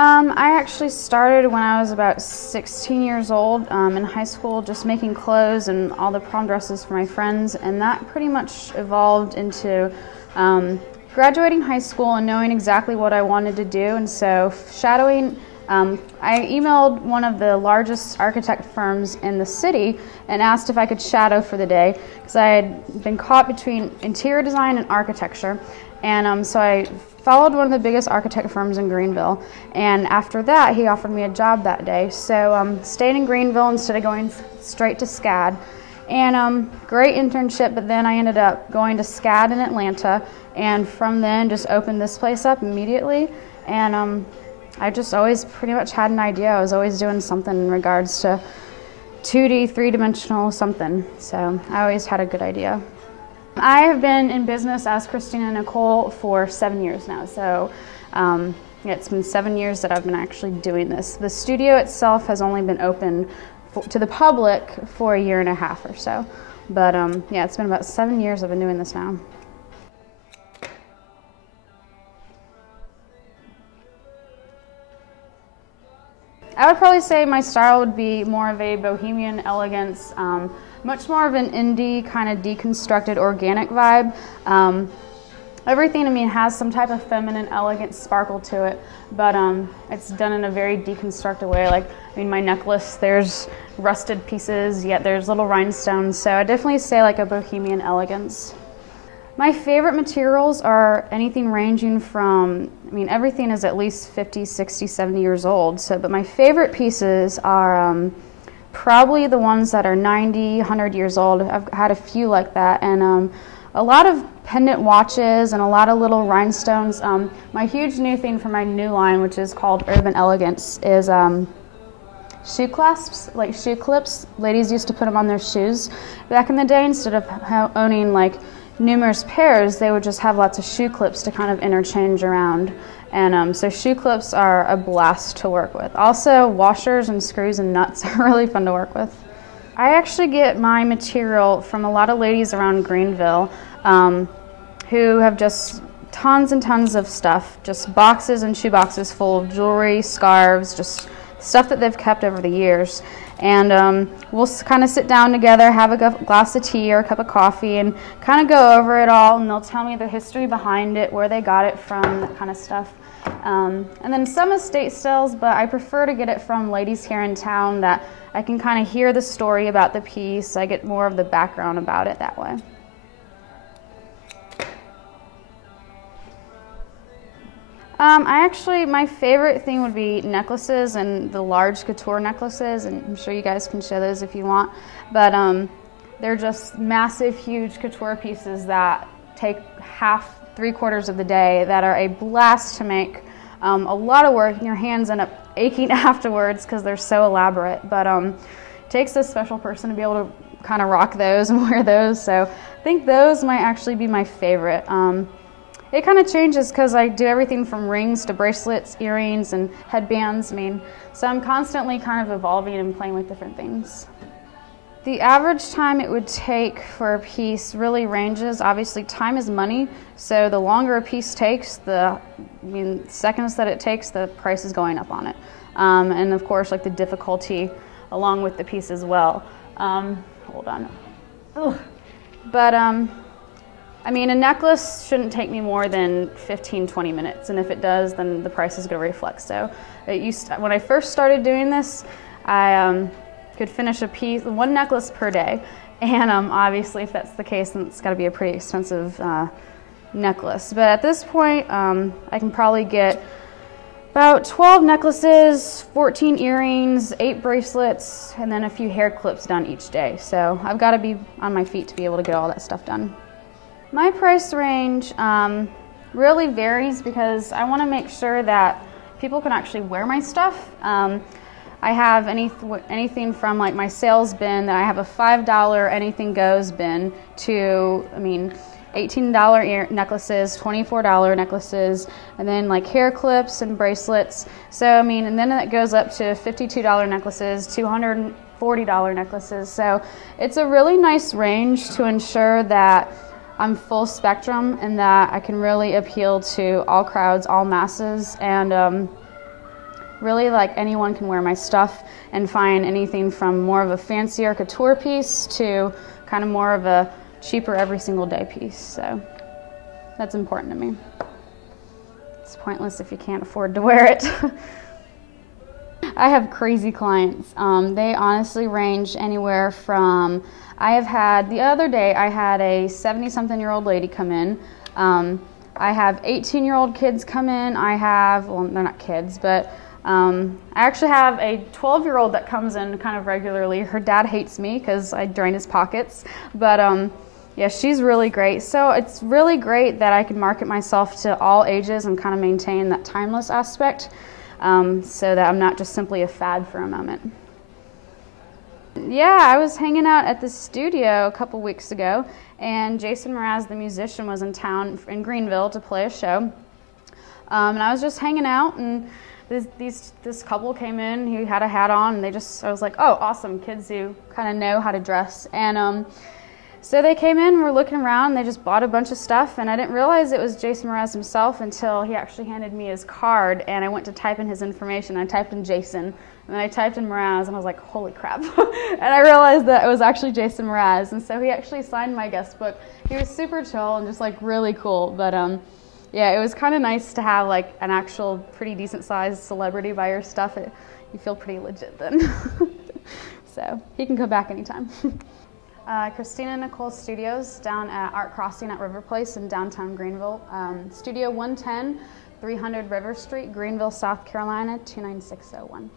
I actually started when I was about 16 years old in high school, just making clothes and all the prom dresses for my friends, and that pretty much evolved into graduating high school and knowing exactly what I wanted to do. And so shadowing, I emailed one of the largest architect firms in the city and asked if I could shadow for the day, because I had been caught between interior design and architecture. And so I followed one of the biggest architect firms in Greenville, and after that he offered me a job that day. So stayed in Greenville instead of going straight to SCAD, and great internship. But then I ended up going to SCAD in Atlanta, and from then just opened this place up immediately. And I just always pretty much had an idea. I was always doing something in regards to 2D, three-dimensional something, so I always had a good idea. I have been in business as Christina Nicole for 7 years now, so yeah, it's been 7 years that I've been actually doing this. The studio itself has only been open to the public for a year and a half or so, but yeah, it's been about 7 years I've been doing this now. I would probably say my style would be more of a bohemian elegance, much more of an indie kind of deconstructed organic vibe. Everything, I mean, has some type of feminine, elegant sparkle to it, but it's done in a very deconstructed way. Like, I mean, my necklace, there's rusted pieces, yet there's little rhinestones, so I definitely say like a bohemian elegance. My favorite materials are anything ranging from, I mean, everything is at least 50, 60, 70 years old, so, but my favorite pieces are probably the ones that are 90, 100 years old. I've had a few like that, and a lot of pendant watches and a lot of little rhinestones. My huge new thing for my new line, which is called Urban Elegance, is shoe clasps, like shoe clips. Ladies used to put them on their shoes back in the day. Instead of owning like numerous pairs, they would just have lots of shoe clips to kind of interchange around. And so shoe clips are a blast to work with. Also, washers and screws and nuts are really fun to work with. I actually get my material from a lot of ladies around Greenville who have just tons and tons of stuff, just boxes and shoe boxes full of jewelry, scarves, just stuff that they've kept over the years. And we'll kind of sit down together, have a glass of tea or a cup of coffee, and kind of go over it all, and they'll tell me the history behind it, where they got it from, that kind of stuff. And then some estate sales, but I prefer to get it from ladies here in town that I can kind of hear the story about the piece. I get more of the background about it that way. My favorite thing would be necklaces, and the large couture necklaces, and I'm sure you guys can show those if you want, but they're just massive, huge couture pieces that take half, 3/4 of the day, that are a blast to make. A lot of work, and your hands end up aching afterwards because they're so elaborate, but it takes a special person to be able to kind of rock those and wear those, so I think those might actually be my favorite. It kind of changes because I do everything from rings to bracelets, earrings, and headbands. I mean, so I'm constantly kind of evolving and playing with different things. The average time it would take for a piece really ranges. Obviously, time is money, so the longer a piece takes, seconds that it takes, the price is going up on it. And of course, like the difficulty along with the piece as well. Hold on. Ugh. But I mean, a necklace shouldn't take me more than 15, 20 minutes, and if it does, then the price is going to reflect. So when I first started doing this, I could finish a piece, one necklace per day, and obviously if that's the case, then it's got to be a pretty expensive necklace. But at this point, I can probably get about 12 necklaces, 14 earrings, 8 bracelets, and then a few hair clips done each day. So I've got to be on my feet to be able to get all that stuff done. My price range really varies because I want to make sure that people can actually wear my stuff. I have anything from like my sales bin, that I have a $5 anything goes bin, to, I mean, $18 necklaces, $24 necklaces, and then like hair clips and bracelets. So I mean, and then it goes up to $52 necklaces, $240 necklaces. So it's a really nice range to ensure that I'm full spectrum and that I can really appeal to all crowds, all masses, and really like anyone can wear my stuff and find anything from more of a fancier couture piece to kind of more of a cheaper every single day piece. So that's important to me. It's pointless if you can't afford to wear it. I have crazy clients. They honestly range anywhere from, the other day I had a 70-something-year-old lady come in. I have 18-year-old kids come in. Well, they're not kids, but I actually have a 12-year-old that comes in kind of regularly. Her dad hates me because I drain his pockets, but yeah, she's really great. So it's really great that I can market myself to all ages and kind of maintain that timeless aspect, so that I'm not just simply a fad for a moment. Yeah, I was hanging out at the studio a couple weeks ago, and Jason Mraz, the musician, was in town in Greenville to play a show. And I was just hanging out, and this couple came in. He had a hat on, and I was like, oh, awesome, kids who kind of know how to dress. And so they came in, we're looking around, and they just bought a bunch of stuff, and I didn't realize it was Jason Mraz himself until he actually handed me his card, and I went to type in his information. I typed in Jason, and then I typed in Mraz, and I was like, holy crap. And I realized that it was actually Jason Mraz, and so he actually signed my guest book. He was super chill and just like really cool, but yeah, it was kind of nice to have like an actual pretty decent sized celebrity buy your stuff. You feel pretty legit then. So he can come back anytime. Christina and Nicole Studios down at Art Crossing at River Place in downtown Greenville. Studio 110, 300 River Street, Greenville, South Carolina, 29601.